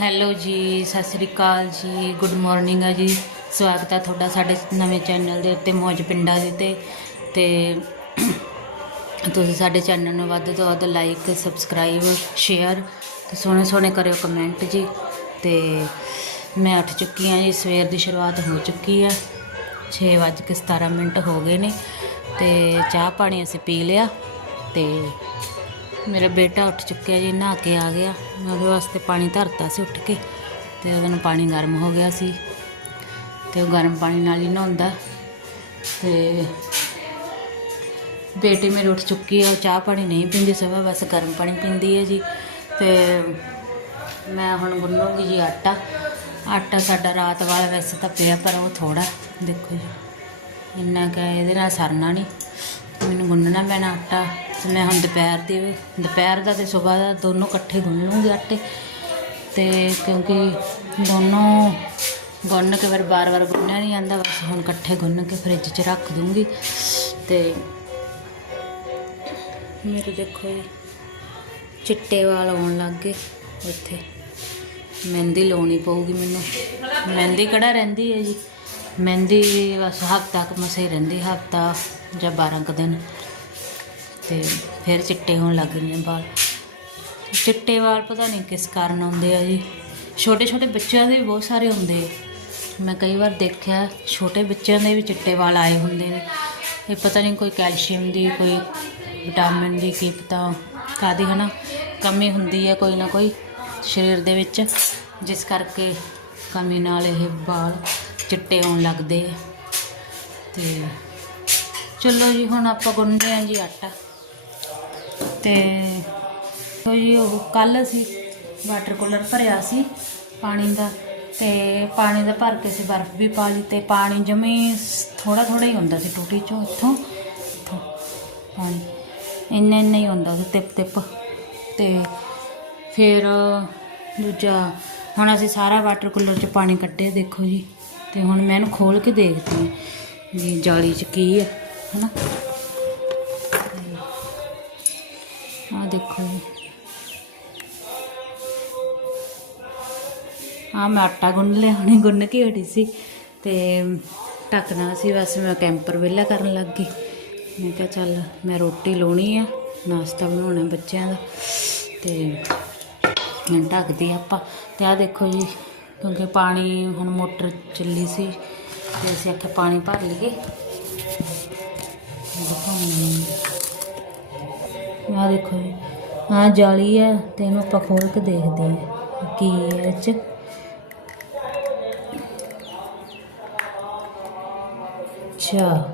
Hello ਜੀ, ਸਤਿ ਸ੍ਰੀ ਅਕਾਲ ਜੀ, good morning ਆ ਜੀ। ਸਵਾਗਤ ਆ ਤੁਹਾਡਾ ਸਾਡੇ ਨਵੇਂ ਚੈਨਲ ਦੇ ਉੱਤੇ, ਮੌਜ ਪਿੰਡਾਂ ਦੇ ਤੇ। ਤੇ ਤੁਸੀਂ ਸਾਡੇ ਚੈਨਲ ਨੂੰ ਵੱਧ ਤੋਂ ਵੱਧ ਲਾਈਕ ਸਬਸਕ੍ਰਾਈਬ ਸ਼ੇਅਰ ਤੇ ਸੋਹਣੇ ਸੋਹਣੇ ਕਰਿਓ ਕਮੈਂਟ ਜੀ। ਤੇ ਮੈਂ ਉੱਠ ਚੁੱਕੀ ਹਾਂ ਜੀ, ਸਵੇਰ ਦੀ ਸ਼ੁਰੂਆਤ ਹੋ ਚੁੱਕੀ ਹੈ 6:17 ਮਿੰਟ ਹੋ ਗਏ ਨੇ। ਤੇ ਚਾਹ ਪਾਣੀ ਅਸੀਂ ਪੀ ਲਿਆ ਤੇ ਮੇਰਾ ਬੇਟਾ ਉੱਠ ਚੁੱਕਿਆ ਜੀ, ਨਹਾ ਕੇ ਆ ਗਿਆ। ਮੈਂ ਉਹਦੇ ਵਾਸਤੇ ਪਾਣੀ ਧਰਤਾ ਸੀ ਉੱਠ ਕੇ ਤੇ ਉਹਦੇ ਨਾਲ ਪਾਣੀ ਗਰਮ ਹੋ ਗਿਆ ਸੀ ਤੇ ਉਹ ਗਰਮ ਪਾਣੀ ਨਾਲ ਹੀ ਨਹਾਉਂਦਾ। ਤੇ ਬੇਟੀ ਮੇਰੀ ਉੱਠ ਚੁੱਕੀ ਹੈ ਉਹ ਚਾਹ ਪਾਣੀ ਨਹੀਂ ਪੀਂਦੀ ਸਵੇਰ ਬਸ ਗਰਮ ਪਾਣੀ ਪੀਂਦੀ ਹੈ ਜੀ। ਤੇ ਮੈਂ ਹੁਣ ਗੁੰਨੂਗੀ ਜੀ ਆਟਾ। ਆਟਾ ਸਾਡਾ ਰਾਤ ਵਾਲਾ ਵੈਸੇ ਤਾਂ ਪਿਆ, ਪਰ ਉਹ ਥੋੜਾ ਦੇਖੋ ਜੀ। ਇੰਨਾ ਕਿ ਇਹਦੇ ਨਾਲ ਸਰਨਾ ਨਹੀਂ। ਮੈਨੂੰ ਗੁੰਨਣਾ ਪੈਣਾ ਆਟਾ। ਮੈਂ ਹੁਣ ਦੁਪਹਿਰ ਦੀ, ਦੁਪਹਿਰ ਦਾ ਤੇ ਸਵੇਰ ਦਾ ਦੋਨੋਂ ਇਕੱਠੇ ਗੁੰਨ ਲੂੰਗੀ ਆਟੇ। ਤੇ ਕਿਉਂਕਿ ਦੋਨੋਂ ਗੁੰਨ ਕੇ ਫਿਰ ਬਾਰ-ਬਾਰ ਗੁੰਨਿਆ ਨਹੀਂ ਜਾਂਦਾ, ਬਸ ਹੁਣ ਇਕੱਠੇ ਗੁੰਨ ਕੇ ਫ੍ਰਿਜ 'ਚ ਰੱਖ ਦੂੰਗੀ। ਤੇ ਮੇਰੇ ਦੇਖੋ ਜੀ ਚਿੱਟੇ ਵਾਲ ਆਉਣ ਲੱਗ ਗਏ ਉੱਥੇ। ਮਹਿੰਦੀ ਲਾਉਣੀ ਪਊਗੀ ਮੈਨੂੰ। ਮਹਿੰਦੀ ਕਿਹੜਾ ਰਹਿੰਦੀ ਹੈ ਜੀ? ਮਹਿੰਦੀ ਬਸ ਹਫ਼ਤਾ ਕੁ ਮਸੇ ਰਹਿੰਦੀ, ਹਫ਼ਤਾ ਜਾਂ 12 ਕੁ ਦਿਨ। ਤੇ ਫਿਰ ਚਿੱਟੇ ਹੋਣ ਲੱਗ ਜਾਂਦੇ ਵਾਲ। ਚਿੱਟੇ ਵਾਲ ਪਤਾ ਨਹੀਂ ਕਿਸ ਕਾਰਨ ਆਉਂਦੇ ਆ ਜੀ। ਛੋਟੇ ਛੋਟੇ ਬੱਚਿਆਂ ਦੇ ਵੀ ਬਹੁਤ ਸਾਰੇ ਹੁੰਦੇ ਆ। ਮੈਂ ਕਈ ਵਾਰ ਦੇਖਿਆ, ਛੋਟੇ ਬੱਚਿਆਂ ਦੇ ਵੀ ਚਿੱਟੇ ਵਾਲ ਆਏ ਹੁੰਦੇ ਨੇ। ਇਹ ਪਤਾ ਨਹੀਂ ਕੋਈ ਕੈਲਸ਼ੀਅਮ ਦੀ, ਕੋਈ ਵਿਟਾਮਿਨ ਦੀ ਕੀ ਪਤਾ ਕਾਦੀ ਹਨਾ? ਕਮੀ ਹੁੰਦੀ ਹੈ ਕੋਈ ਨਾ ਕੋਈ ਸਰੀਰ ਦੇ ਵਿੱਚ, ਜਿਸ ਕਰਕੇ ਕਮੀ ਨਾਲ ਇਹ ਵਾਲ ਚਿੱਟੇ ਹੋਣ ਲੱਗਦੇ ਆ। ਤੇ ਚਲੋ ਜੀ, ਹੁਣ ਆਪਾਂ ਗੁੰਨਦੇ ਹਾਂ ਜੀ ਆਟਾ। ਤੇ ਉਹ ਜੀ ਕੱਲ ਅਸੀਂ ਵਾਟਰ ਕੂਲਰ ਭਰਿਆ ਸੀ ਪਾਣੀ ਦਾ ਤੇ ਪਾਣੀ ਦਾ ਭਰ ਕੇ ਅਸੀਂ ਬਰਫ਼ ਵੀ ਪਾ ਲਈ ਤੇ ਪਾਣੀ ਜਮੀ ਥੋੜਾ ਥੋੜਾ ਹੀ ਹੁੰਦਾ ਸੀ ਟੂਟੀ ਚੋਂ ਇੱਥੋਂ ਇੱਥੋਂ ਪਾਣੀ, ਇੰਨਾ ਇੰਨਾ ਹੀ ਹੁੰਦਾ ਸੀ ਟਿਪ ਟਿਪ ਤੇ ਫਿਰ ਦੂਜਾ ਹੁਣ ਅਸੀਂ ਸਾਰਾ ਵਾਟਰ ਕੂਲਰ 'ਚ ਪਾਣੀ ਕੱਢਿਆ ਦੇਖੋ ਜੀ ਤੇ ਹੁਣ ਮੈਂ ਇਹਨੂੰ ਖੋਲ ਕੇ ਦੇਖਦੀ ਹਾਂ ਵੀ ਜਾਲੀ 'ਚ ਕੀ ਹੈ, ਹਨਾ? ਆ ਮੈਂ ਆਟਾ ਗੁੰਨ ਲਿਆ, ਹੁਣੇ ਗੁੰਨ ਕੇ ਹਟੀ ਸੀ ਤੇ ਢੱਕਣਾ ਸੀ ਬਸ ਮੈਂ ਕੈਂਪਰ ਵਿਹਲਾ ਕਰਨ ਲੱਗ ਗਈ। ਮੈਂ ਕਿਹਾ ਚੱਲ ਮੈਂ ਰੋਟੀ ਲਾਉਣੀ ਆ, ਨਾਸ਼ਤਾ ਬਣਾਉਣਾ ਬੱਚਿਆਂ ਦਾ ਤੇ ਢੱਕਦੇ ਆਪਾਂ। ਤੇ ਆ ਦੇਖੋ ਜੀ, ਕਿਉਂਕਿ ਪਾਣੀ ਹੁਣ ਮੋਟਰ ਚੱਲੀ ਸੀ, ਤੇ ਅਸੀਂ ਆਖਿਆ ਪਾਣੀ ਭਰ ਲਈਏ। ਆ ਦੇਖੋ ਜੀ ਆ ਜਾਲੀ ਹੈ ਤੇ ਇਹਨੂੰ ਆਪਾਂ ਖੋਲ ਕੇ ਦੇਖਦੇ ਹਾਂ ਕੀ ਹੈ ਇਹ ਚ। ਅੱਛਾ।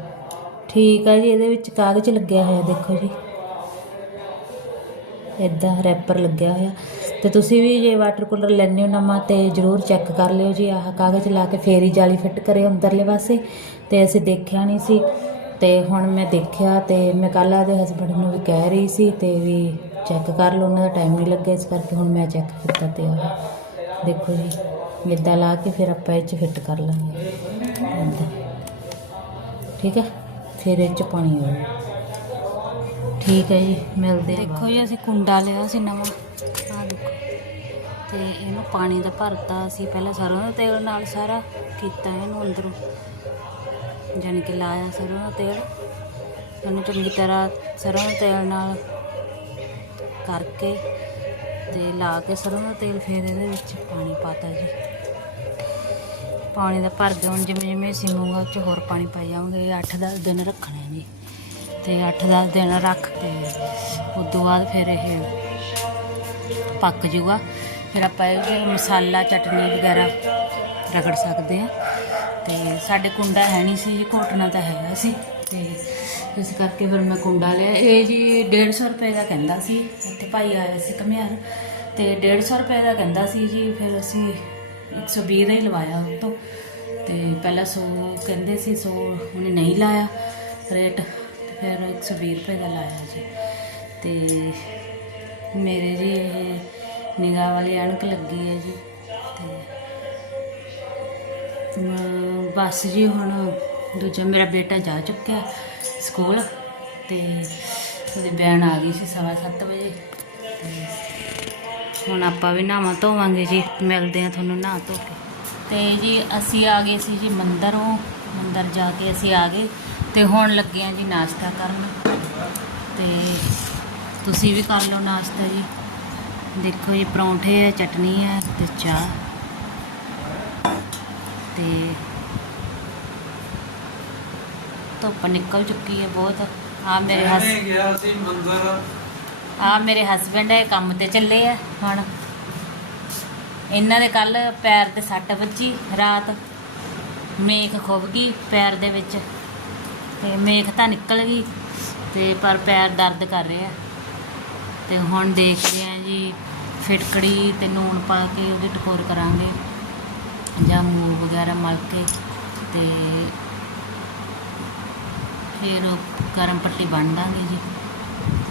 ਠੀਕ ਆ ਜੀ, ਇਹਦੇ ਵਿੱਚ ਕਾਗਜ਼ ਲੱਗਿਆ ਹੋਇਆ, ਦੇਖੋ ਜੀ। ਇਦਾਂ ਰੈਪਰ ਲੱਗਿਆ ਹੋਇਆ। ਤੇ ਤੁਸੀਂ ਵੀ ਜੇ ਵਾਟਰ ਕੂਲਰ ਲੈਣੇ ਹੋ ਨਵਾਂ, ਤੇ ਜਰੂਰ ਚੈੱਕ ਕਰ ਲਿਓ ਜੀ। ਆਹ ਕਾਗਜ਼ ਲਾ ਕੇ ਫੇਰ ਹੀ ਜਾਲੀ ਫਿੱਟ ਕਰੇ ਅੰਦਰਲੇ ਪਾਸੇ। ਤੇ ਅਸੀਂ ਦੇਖਿਆ ਨਹੀਂ ਸੀ। ਤੇ ਹੁਣ ਮੈਂ ਦੇਖਿਆ ਤੇ ਮੈਂ ਕੱਲ੍ਹ ਆਦੇ ਹਸਬੰਡ ਨੂੰ ਵੀ ਕਹਿ ਰਹੀ ਸੀ ਤੇ ਵੀ ਚੈੱਕ ਕਰ ਲਓ, ਉਹਨਾਂ ਦਾ ਟਾਈਮ ਨਹੀਂ ਲੱਗਿਆ, ਇਸ ਕਰਕੇ ਹੁਣ ਮੈਂ ਚੈੱਕ ਕੀਤਾ ਤੇ ਆਹ ਦੇਖੋ ਜੀ ਇਦਾਂ ਲਾ ਕੇ ਫਿਰ ਆਪਾਂ ਇਹ ਚ ਫਿੱਟ ਕਰ ਲਾਂਗੇ। ਏਦਾਂ ਠੀਕ ਹੈ? ਫਿਰ ਇਹ ਚ ਪਾਣੀ ਆਊਗਾ ਠੀਕ ਹੈ ਜੀ ਮਿਲਦੇ ਆ ਦੇਖੋ ਜੀ ਅਸੀਂ ਕੁੰਡਾ ਲਿਆ ਸੀ ਨਵਾਂ। ਆ ਦੇਖੋ। ਤੇ ਇਹਨੂੰ ਪਾਣੀ ਦਾ ਭਰਤਾ ਅਸੀਂ ਪਹਿਲਾਂ ਸਰੋਂ ਦੇ ਤੇਲ ਨਾਲ ਸਾਰਾ ਕੀਤਾ ਇਹਨੂੰ ਅੰਦਰੋਂ। ਜਾਣੀ ਕਿ ਲਾਇਆ ਸਰੋਂ ਦਾ ਤੇਲ। ਇਹਨੂੰ ਚੰਗੀ ਤਰ੍ਹਾਂ ਸਰੋਂ ਦੇ ਤੇਲ ਨਾਲ ਕਰਕੇ ਤੇ ਲਾ ਕੇ ਸਰੋਂ ਦਾ ਤੇਲ ਫੇਰ ਇਹਦੇ ਵਿੱਚ ਪਾਣੀ ਪਾਤਾ ਜੀ। ਪਾਣੀ ਦਾ ਭਰਦੇ ਹੁਣ ਜਿਵੇਂ ਜਿਵੇਂ ਸਿਮੂਗਾ ਉਹ 'ਚ ਹੋਰ ਪਾਣੀ ਪਾਈ ਜਾਵਾਂਗੇ 8-10 ਦਿਨ ਰੱਖਣਾ ਜੀ ਤੇ 8-10 ਦਿਨ ਰੱਖ ਕੇ ਉਸ ਤੋਂ ਬਾਅਦ ਫਿਰ ਇਹ ਪੱਕ ਜੂਗਾ। ਫਿਰ ਆਪਾਂ ਇਹ ਮਸਾਲਾ, ਚਟਨੀ ਵਗੈਰਾ ਰਗੜ ਸਕਦੇ ਆ ਤੇ ਸਾਡੇ ਕੁੰਡਾ ਹੈ ਨਹੀਂ ਸੀ ਜੀ, ਘੋਟਣਾ ਤਾਂ ਹੈਗਾ ਸੀ। ਤੇ ਇਸ ਕਰਕੇ ਫਿਰ ਮੈਂ ਕੁੰਡਾ ਲਿਆ। ਇਹ ਜੀ 150 ਰੁਪਏ ਦਾ ਕਹਿੰਦਾ ਸੀ। ਇੱਥੇ ਭਾਈ ਆਇਆ ਸੀ ਘਮਿਆਰ। ਤੇ 150 ਰੁਪਏ ਦਾ ਕਹਿੰਦਾ ਸੀ ਜੀ, ਫਿਰ ਅਸੀਂ 120 ਦਾ ਹੀ ਲਵਾਇਆ ਉਹ ਤੋਂ। ਤੇ ਪਹਿਲਾਂ 100 ਕਹਿੰਦੇ ਸੀ 100 ਉਹਨੇ ਨਹੀਂ ਲਾਇਆ ਰੇਟ, ਤੇ ਫਿਰ 120 ਰੁਪਏ ਦਾ ਲਾਇਆ ਜੀ। ਤੇ ਮੇਰੇ ਜੀ ਇਹ ਨਿਗਾਹ ਵਾਲੀ ਅਣਕ ਲੱਗੀ ਹੈ ਜੀ। ਤੇ ਬਸ ਜੀ ਹੁਣ ਦੂਜਾ ਮੇਰਾ ਬੇਟਾ ਜਾ ਚੁੱਕਿਆ ਸਕੂਲ, ਤੇ ਉਹਦੀ ਬੈਨ ਆ ਗਈ ਸੀ ਸਵਾ ਸੱਤ ਵਜੇ। ਤੇ ਹੁਣ ਆਪਾਂ ਵੀ ਨਹਾਵਾਂ ਧੋਵਾਂਗੇ ਜੀ। ਮਿਲਦੇ ਆ ਤੁਹਾਨੂੰ ਨਹਾ ਧੋ ਕੇ। ਤੇ ਜੀ ਅਸੀਂ ਆ ਗਏ ਸੀ ਜੀ ਮੰਦਰੋਂ। ਮੰਦਰ ਜਾ ਕੇ ਅਸੀਂ ਆ ਗਏ ਤੇ ਹੁਣ ਲੱਗੇ ਆ ਜੀ ਨਾਸ਼ਤਾ ਕਰਨ। ਤੇ ਤੁਸੀਂ ਵੀ ਕਰ ਲਓ ਨਾਸ਼ਤਾ ਜੀ। ਦੇਖੋ ਜੀ ਪਰੌਂਠੇ ਹੈ ਚਟਨੀ ਹੈ ਤੇ ਚਾਹ। ਤੇ ਧੁੱਪ ਨਿਕਲ ਚੁੱਕੀ ਹੈ ਬਹੁਤ। ਆ ਮੇਰੇ ਮੈਂ ਗਿਆ ਸੀ ਮੰਦਰ। ਆ ਮੇਰੇ ਹਸਬੰਡ ਹੈ ਕੰਮ ਤੇ ਚੱਲੇ ਆ ਹੁਣ। ਇਹਨਾਂ ਦੇ ਕੱਲ ਪੈਰ ਤੇ ਸੱਟ ਵੱਜੀ ਰਾਤ। ਮੇਖ ਖੁੱਭ ਗਈ ਪੈਰ ਦੇ ਵਿੱਚ ਤੇ ਮੇਖ ਤਾਂ ਨਿਕਲ ਗਈ ਤੇ ਪਰ ਪੈਰ ਦਰਦ ਕਰ ਰਿਹਾ। ਤੇ ਹੁਣ ਦੇਖਦੇ ਆ ਜੀ, ਫਿਟਕੜੀ ਤੇ ਨੂਣ ਪਾ ਕੇ ਉਹਦੀ ਟਕੋਰ ਕਰਾਂਗੇ ਜਾਂ ਮੂੰਹ ਵਗੈਰਾ ਮਲ ਕੇ ਤੇ ਫਿਰ ਉਹ ਗਰਮ ਪੱਟੀ ਬੰਨ ਦਾਂਗੇ ਜੀ।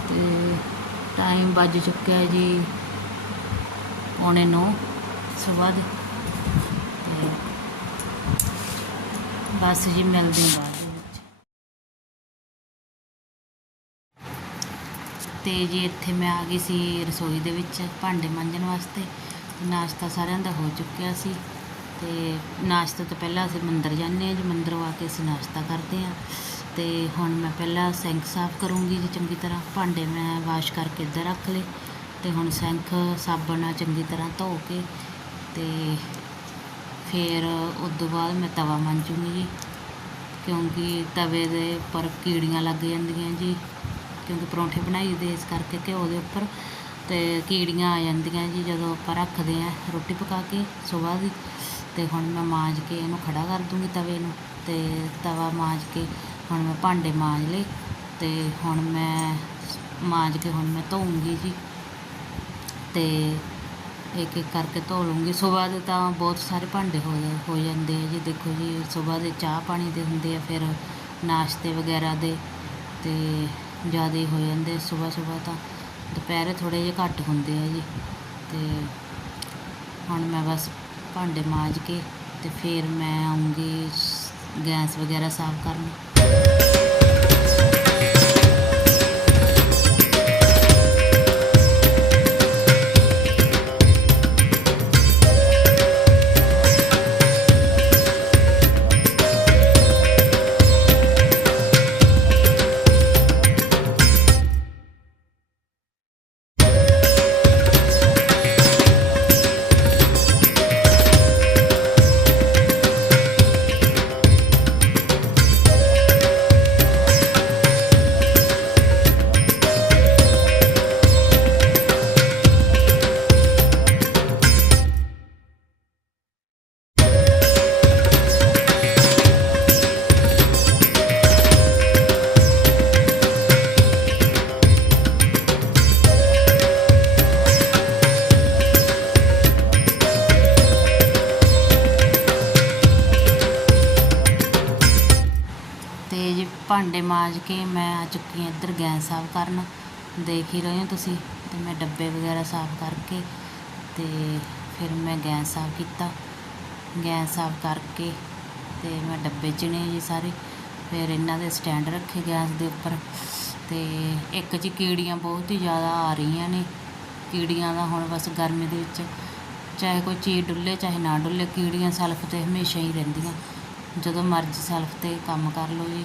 ਤੇ ਟਾਈਮ ਵੱਜ ਚੁੱਕਿਆ ਜੀ, ਪੌਣੇ 9 ਸਵੇਰ ਦੇ। ਤੇ ਬਸ ਜੀ ਮਿਲਦੇ ਹਾਂ ਬਾਅਦ ਤੇ ਜੀ ਇੱਥੇ ਮੈਂ ਆ ਗਈ ਸੀ ਰਸੋਈ ਦੇ ਵਿੱਚ ਭਾਂਡੇ ਮਾਂਜਣ ਵਾਸਤੇ। ਨਾਸ਼ਤਾ ਸਾਰਿਆਂ ਦਾ ਹੋ ਚੁੱਕਿਆ ਸੀ। ਤੇ ਨਾਸ਼ਤੇ ਤੋਂ ਪਹਿਲਾਂ ਅਸੀਂ ਮੰਦਰ ਜਾਂਦੇ ਹਾਂ ਜੀ, ਮੰਦਰੋਂ ਆ ਕੇ ਅਸੀਂ ਨਾਸ਼ਤਾ ਕਰਦੇ ਹਾਂ। ਤੇ ਹੁਣ ਮੈਂ ਪਹਿਲਾਂ ਸਿੰਕ ਸਾਫ਼ ਕਰੂੰਗੀ ਜੀ ਚੰਗੀ ਤਰ੍ਹਾਂ। ਭਾਂਡੇ ਮੈਂ ਵਾਸ਼ ਕਰਕੇ ਇੱਧਰ ਰੱਖ ਲਏ ਤੇ ਹੁਣ ਸਿੰਕ ਸਾਬਣ ਨਾਲ ਚੰਗੀ ਤਰ੍ਹਾਂ ਧੋ ਕੇ ਤੇ ਫਿਰ ਉਸ ਤੋਂ ਬਾਅਦ ਮੈਂ ਤਵਾ ਮਾਂਜੂੰਗੀ ਜੀ। ਕਿਉਂਕਿ ਤਵੇ ਦੇ ਉੱਪਰ ਕੀੜੀਆਂ ਲੱਗ ਜਾਂਦੀਆਂ ਜੀ, ਕਿਉਂਕਿ ਪਰੌਂਠੇ ਬਣਾਈ ਦੇ ਇਸ ਕਰਕੇ ਘਿਓ ਦੇ ਉੱਪਰ ਤੇ ਕੀੜੀਆਂ ਆ ਜਾਂਦੀਆਂ ਜੀ ਜਦੋਂ ਆਪਾਂ ਰੱਖਦੇ ਆ ਰੋਟੀ ਪਕਾ ਕੇ ਸਵੇਰ ਦੀ। ਤੇ ਹੁਣ ਮੈਂ ਮਾਂਜ ਕੇ ਇਹਨੂੰ ਖੜਾ ਕਰ ਦੂੰਗੀ ਤਵੇ ਨੂੰ ਤੇ ਤਵਾ ਮਾਂਜ ਕੇ ਹੁਣ ਮੈਂ ਭਾਂਡੇ ਮਾਂਜ ਲਏ ਤੇ ਹੁਣ ਮੈਂ ਮਾਂਜ ਕੇ ਹੁਣ ਮੈਂ ਧੋਉਂਗੀ ਜੀ। ਤੇ ਇੱਕ ਇੱਕ ਕਰਕੇ ਧੋ ਲੂੰਗੀ ਸਵੇਰ ਦੇ ਤਾਂ ਬਹੁਤ ਸਾਰੇ ਭਾਂਡੇ ਹੋ ਹੋ ਜਾਂਦੇ ਆ ਜੀ। ਦੇਖੋ ਜੀ ਸਵੇਰ ਦੇ ਚਾਹ ਪਾਣੀ ਦੇ ਹੁੰਦੇ ਆ, ਫਿਰ ਨਾਸ਼ਤੇ ਵਗੈਰਾ ਦੇ ਤੇ ਜ਼ਿਆਦਾ ਹੋ ਜਾਂਦੇ ਸਵੇਰ ਸਵੇਰ ਤਾਂ ਦੁਪਹਿਰੇ ਥੋੜ੍ਹੇ ਜਿਹੇ ਘੱਟ ਹੁੰਦੇ ਆ ਜੀ। ਤੇ ਹੁਣ ਮੈਂ ਬਸ ਭਾਂਡੇ ਮਾਂਜ ਕੇ ਤੇ ਫਿਰ ਮੈਂ ਆਉਂਗੀ ਗੈਸ ਵਗੈਰਾ ਸਾਫ਼ ਕਰਨ। ਭਾਂਡੇ ਮਾਂਜ ਕੇ ਮੈਂ ਆ ਚੁੱਕੀ ਹਾਂ ਇੱਧਰ ਗੈਸ ਸਾਫ਼ ਕਰਨ। ਦੇਖ ਹੀ ਰਹੇ ਹੋ ਤੁਸੀਂ ਤੇ ਮੈਂ ਡੱਬੇ ਵਗੈਰਾ ਸਾਫ਼ ਕਰਕੇ ਤੇ ਫਿਰ ਮੈਂ ਗੈਸ ਸਾਫ਼ ਕੀਤਾ। ਗੈਸ ਸਾਫ਼ ਕਰਕੇ ਤੇ ਮੈਂ ਡੱਬੇ ਚਿਣੇ ਜੀ ਸਾਰੇ। ਫਿਰ ਇਹਨਾਂ ਦੇ ਸਟੈਂਡ ਰੱਖੇ ਗੈਸ ਦੇ ਉੱਪਰ ਤੇ ਇੱਕ ਜੀ ਕੀੜੀਆਂ ਬਹੁਤ ਹੀ ਜ਼ਿਆਦਾ ਆ ਰਹੀਆਂ ਨੇ। ਕੀੜੀਆਂ ਦਾ ਹੁਣ ਬਸ ਗਰਮੀ ਦੇ ਵਿੱਚ ਚਾਹੇ ਕੋਈ ਚੀਜ਼ ਡੁੱਲੇ ਚਾਹੇ ਨਾ ਡੁੱਲੇ ਕੀੜੀਆਂ ਸਲਫ ਤੇ ਹਮੇਸ਼ਾ ਹੀ ਰਹਿੰਦੀਆਂ। ਜਦੋਂ ਮਰਜ਼ੀ ਸਲਫ ਤੇ ਕੰਮ ਕਰ ਲਓ ਜੀ।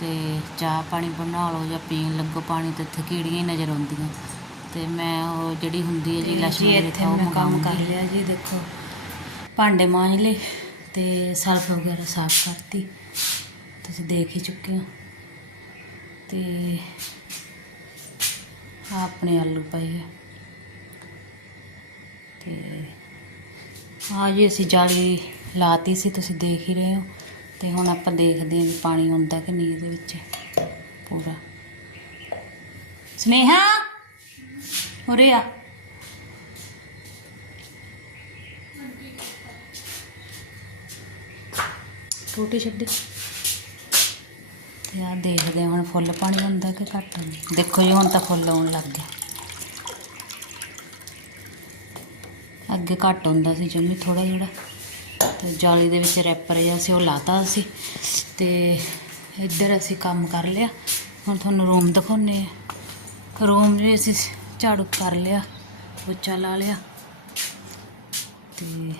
ਤੇ ਚਾਹ ਪਾਣੀ ਬਣਾ ਲਓ ਜਾਂ ਪੀਣ ਲੱਗੋ ਪਾਣੀ ਤੇ ਇੱਥੇ ਕੀੜੀਆਂ ਹੀ ਨਜ਼ਰ ਆਉਂਦੀਆਂ। ਤੇ ਮੈਂ ਉਹ ਜਿਹੜੀ ਹੁੰਦੀ ਹੈ ਜੀ ਲక్ష్ਮੀ ਰੇਖਾ ਉਹ ਕੰਮ ਕਰ ਲਿਆ ਜੀ ਦੇਖੋ। ਭਾਂਡੇ ਮਾਂਜ ਲਏ ਤੇ ਸਲਫ ਵਗੈਰਾ ਸਾਫ਼ ਕਰਤੀ। ਤੁਸੀਂ ਦੇਖ ਹੀ ਚੁੱਕੇ ਹੋ। ਤੇ ਆਪਣੇ ਆਲੂ ਪਏ ਆ। ਤੇ ਹਾਂ ਜੀ ਅਸੀਂ ਜਾਲੀ ਲਾਤੀ ਸੀ ਤੁਸੀਂ ਦੇਖ ਹੀ ਰਹੇ ਹੋ। ਤੇ ਹੁਣ ਆਪਾਂ ਦੇਖਦੇ ਹਾਂ ਵੀ ਪਾਣੀ ਹੁੰਦਾ ਕਿ ਨਹੀਂ ਇਹਦੇ ਵਿੱਚ ਪੂਰਾ। ਸਨੇਹਾ! ਉਰੇ ਆ। ਟੂਟੀ ਛੱਡੀ। ਤੇ ਆ ਦੇਖਦੇ ਹਾਂ ਹੁਣ ਫੁੱਲ ਪਾਣੀ ਹੁੰਦਾ ਕਿ ਘੱਟ ਹੁੰਦਾ ਦੇਖੋ ਜੀ, ਹੁਣ ਤਾਂ ਫੁੱਲ ਆਉਣ ਲੱਗ ਗਿਆ ਅੱਗੇ ਘੱਟ ਹੁੰਦਾ ਸੀ ਜੰਮੀ ਥੋੜਾ ਜਿਹੜਾ ਤੇ ਜਾਲੀ ਦੇ ਵਿੱਚ ਰੈਪਰ ਜਿਹਾ ਸੀ, ਉਹ ਲਾਤਾ ਸੀ ਤੇ ਇੱਧਰ ਅਸੀਂ ਕੰਮ ਕਰ ਲਿਆ। ਹੁਣ ਤੁਹਾਨੂੰ ਰੂਮ ਦਿਖਾਉਂਦੇ ਆ। ਰੂਮ ਵੀ ਅਸੀਂ ਝਾੜੂ ਕਰ ਲਿਆ, ਪੋਚਾ ਲਾ ਲਿਆ ਤੇ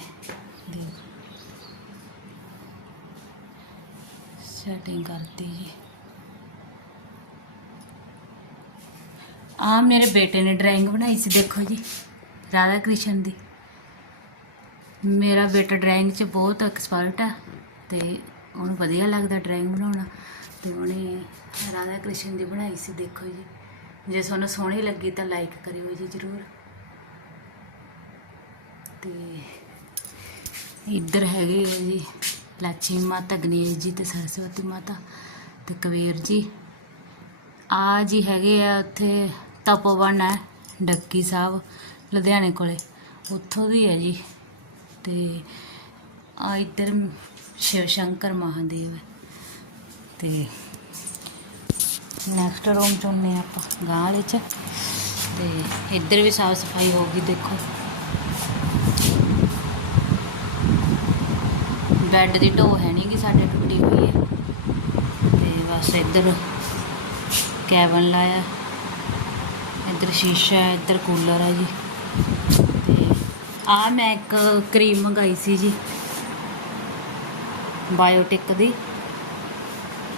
ਸੈਟਿੰਗ ਕਰਤੀ ਜੀ। ਆ ਮੇਰੇ ਬੇਟੇ ਨੇ ਡਰਾਇੰਗ ਬਣਾਈ ਸੀ, ਦੇਖੋ ਜੀ, ਰਾਧਾ ਕ੍ਰਿਸ਼ਨ ਦੀ। ਮੇਰਾ ਬੇਟਾ ਡਰਾਇੰਗ 'ਚ ਬਹੁਤ ਐਕਸਪਰਟ ਆ ਤੇ ਉਹਨੂੰ ਵਧੀਆ ਲੱਗਦਾ ਡਰਾਇੰਗ ਬਣਾਉਣਾ ਤੇ ਉਹਨੇ ਰਾਧਾ ਕ੍ਰਿਸ਼ਨ ਦੀ ਬਣਾਈ ਸੀ, ਦੇਖੋ ਜੀ। ਜੇ ਤੁਹਾਨੂੰ ਸੋਹਣੀ ਲੱਗੀ ਤਾਂ ਲਾਈਕ ਕਰਿਓ ਜੀ ਜ਼ਰੂਰ। ਤੇ ਇੱਧਰ ਹੈਗੇ ਆ ਜੀ, ਲਾਚੀ ਮਾਤਾ, ਗਣੇਸ਼ ਜੀ ਤੇ ਸਰਸਵਤੀ ਮਾਤਾ ਤੇ ਕਬੀਰ ਜੀ। ਆ ਜੀ ਹੈਗੇ ਆ ਉੱਥੇ ਤਪੋਵਨ ਹੈ, ਡੱਕੀ ਸਾਹਿਬ, ਲੁਧਿਆਣੇ ਕੋਲੇ। ਉੱਥੋਂ ਦੀ ਹੈ ਜੀ। ਤੇ ਆ ਇੱਧਰ ਸ਼ਿਵ ਸ਼ੰਕਰ ਮਹਾਦੇਵ ਹੈ। ਤੇ ਨੈਕਸਟ ਰੂਮ ਚ ਹੁੰਨੇ ਆਪਾਂ ਗਾਂ ਵਾਲੇ ਚ। ਤੇ ਇੱਧਰ ਵੀ ਸਾਫ਼ ਸਫ਼ਾਈ ਹੋ ਗਈ, ਦੇਖੋ। ਬੈੱਡ ਦੀ ਢੋ ਹੈ ਨਹੀਂ ਕਿ ਸਾਡੇ ਟੁੱਟੀ ਹੋਈ ਹੈ। ਤੇ ਬਸ ਇੱਧਰ ਕੈਬਨ ਲਾਇਆ। ਇੱਧਰ ਸ਼ੀਸ਼ਾ ਹੈ ਇੱਧਰ ਕੂਲਰ ਹੈ ਜੀ। ਆ ਮੈਂ ਇੱਕ ਕਰੀਮ ਮੰਗਾਈ ਸੀ ਜੀ। ਬਾਇਓਟਿਕ ਦੀ।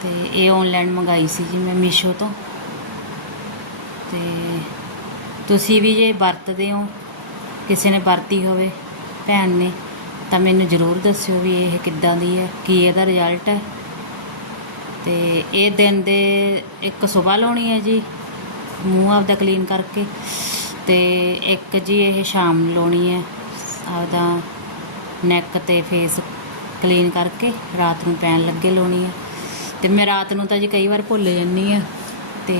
ਤੇ ਇਹ ਆਨਲਾਈਨ ਮੰਗਾਈ ਸੀ ਜੀ ਮੈਂ ਮੀਸ਼ੋ ਤੋਂ। ਤੇ ਤੁਸੀਂ ਵੀ ਜੇ ਵਰਤਦੇ ਹੋ, ਕਿਸੇ ਨੇ ਵਰਤੀ ਹੋਵੇ, ਭੈਣ ਨੇ, ਤਾਂ ਮੈਨੂੰ ਜ਼ਰੂਰ ਦੱਸਿਓ ਵੀ ਇਹ ਕਿੱਦਾਂ ਦੀ ਹੈ, ਕੀ ਇਹਦਾ ਰਿਜ਼ਲਟ ਹੈ। ਤੇ ਇਹ ਦਿਨ ਦੇ ਇੱਕ ਸਵੇਰ ਲਾਉਣੀ ਹੈ ਜੀ, ਮੂੰਹ ਆਪਦਾ ਕਲੀਨ ਕਰਕੇ। ਤੇ ਇੱਕ ਜੀ ਇਹ ਸ਼ਾਮ ਨੂੰ ਲਾਉਣੀ ਹੈ। ਆਪਦਾ ਨੈਕ ਤੇ ਫੇਸ ਕਲੀਨ ਕਰਕੇ ਰਾਤ ਨੂੰ ਪੈਣ ਲੱਗੇ ਲਾਉਣੀ ਆ। ਤੇ ਮੈਂ ਰਾਤ ਨੂੰ ਤਾਂ ਜੀ ਕਈ ਵਾਰ ਭੁੱਲ ਜਾਂਦੀ ਆ। ਤੇ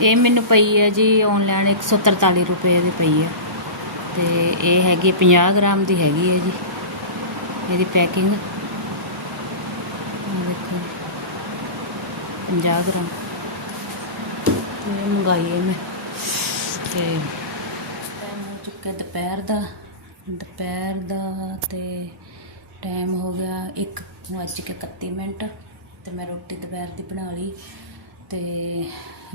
ਇਹ ਮੈਨੂੰ ਪਈ ਹੈ ਜੀ ਆਨਲਾਈਨ 143 ਰੁਪਏ ਦੀ ਪਈ ਹੈ ਤੇ ਇਹ ਹੈਗੀ 50 ਗ੍ਰਾਮ ਦੀ ਹੈਗੀ ਹੈ ਜੀ। ਇਹਦੀ ਪੈਕਿੰਗ ਦੇਖੋ 50 ਗ੍ਰਾਮ। ਤੇ ਮੰਗਾਈ ਹੈ ਮੈਂ। ਤੇ ਟਾਈਮ ਹੋ ਚੁੱਕਾ ਦੁਪਹਿਰ ਦਾ। ਦੁਪਹਿਰ ਦਾ ਤੇ ਟਾਈਮ ਹੋ ਗਿਆ 1 ਵੱਜ ਕੇ 31 ਮਿੰਟ ਤੇ ਮੈਂ ਰੋਟੀ ਦੁਪਹਿਰ ਦੀ ਬਣਾ ਲਈ ਤੇ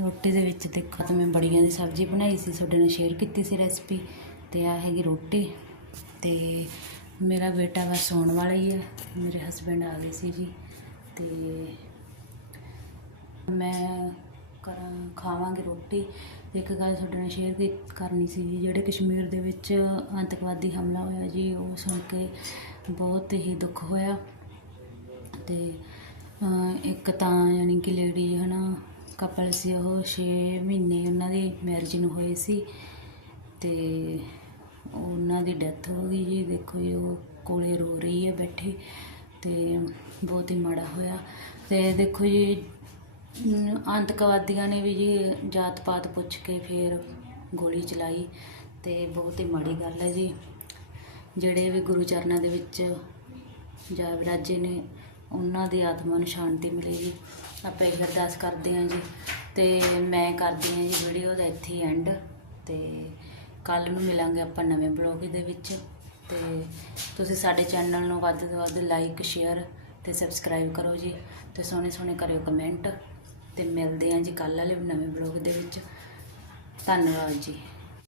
ਰੋਟੀ ਦੇ ਵਿੱਚ ਦੇਖੋ ਤਾਂ ਮੈਂ ਬੜੀਆਂ ਦੀ ਸਬਜ਼ੀ ਬਣਾਈ ਸੀ, ਤੁਹਾਡੇ ਨਾਲ ਸ਼ੇਅਰ ਕੀਤੀ ਸੀ ਰੈਸਪੀ ਤੇ ਆ ਹੈਗੀ ਰੋਟੀ ਤੇ ਮੇਰਾ ਬੇਟਾ ਬਸ ਸੌਣ ਵਾਲਾ ਹੀ ਹੈ ਮੇਰੇ ਹਸਬੰਡ ਆ ਗਏ ਸੀ ਜੀ ਤੇ ਮੈਂ ਕਰਾਂ, ਖਾਵਾਂਗੇ ਰੋਟੀ ਇੱਕ ਗੱਲ ਤੁਹਾਡੇ ਨਾਲ ਸ਼ੇਅਰ ਕੀ ਕਰਨੀ ਸੀ ਜੀ, ਜਿਹੜੇ ਕਸ਼ਮੀਰ ਦੇ ਵਿੱਚ ਆਤੰਕਵਾਦੀ ਹਮਲਾ ਹੋਇਆ ਜੀ, ਉਹ ਸੁਣ ਕੇ ਬਹੁਤ ਹੀ ਦੁੱਖ ਹੋਇਆ। ਤੇ ਇੱਕ ਤਾਂ ਯਾਨੀ ਕਿ ਲੇਡੀ ਹਨਾ ਕਪਲ ਸੀ ਉਹ 6 ਮਹੀਨੇ ਉਹਨਾਂ ਦੀ ਮੈਰਿਜ ਨੂੰ ਹੋਏ ਸੀ। ਤੇ ਉਹਨਾਂ ਦੀ ਡੈਥ ਹੋ ਗਈ ਜੀ, ਦੇਖੋ ਜੀ, ਉਹ ਕੋਲੇ ਰੋ ਰਹੀ ਹੈ, ਬੈਠੀ। ਤੇ ਬਹੁਤ ਹੀ ਮਾੜਾ ਹੋਇਆ। ਤੇ ਦੇਖੋ ਜੀ ਆਤੰਕਵਾਦੀਆਂ ਨੇ ਵੀ ਜੀ ਜਾਤ ਪਾਤ ਪੁੱਛ ਕੇ ਫਿਰ ਗੋਲੀ ਚਲਾਈ ਅਤੇ ਬਹੁਤ ਹੀ ਮਾੜੀ ਗੱਲ ਹੈ ਜੀ। ਜਿਹੜੇ ਵੀ ਗੁਰੂ ਚਰਨਾਂ ਦੇ ਵਿੱਚ ਜਾ ਵਿਰਾਜੇ ਨੇ, ਉਹਨਾਂ ਦੀ ਆਤਮਾ ਨੂੰ ਸ਼ਾਂਤੀ ਮਿਲੇਗੀ ਆਪਾਂ ਇਹ ਅਰਦਾਸ ਕਰਦੇ ਹਾਂ ਜੀ ਅਤੇ ਮੈਂ ਕਰਦੀ ਹਾਂ ਜੀ ਵੀਡੀਓ ਦਾ ਇੱਥੇ ਐਂਡ ਅਤੇ ਕੱਲ ਨੂੰ ਮਿਲਾਂਗੇ ਆਪਾਂ ਨਵੇਂ ਬਲੌਗ ਦੇ ਵਿੱਚ। ਤੇ ਤੁਸੀਂ ਸਾਡੇ ਚੈਨਲ ਨੂੰ ਵੱਧ ਤੋਂ ਵੱਧ ਲਾਈਕ ਸ਼ੇਅਰ ਤੇ ਸਬਸਕ੍ਰਾਈਬ ਕਰੋ ਜੀ ਤੇ ਸੋਹਣੇ ਸੋਹਣੇ ਕਰਿਓ ਕਮੈਂਟ ਤੇ ਮਿਲਦੇ ਹਾਂ ਜੀ ਕੱਲ ਵਾਲੇ ਨਵੇਂ ਬਲੌਗ ਦੇ ਵਿੱਚ। ਧੰਨਵਾਦ ਜੀ।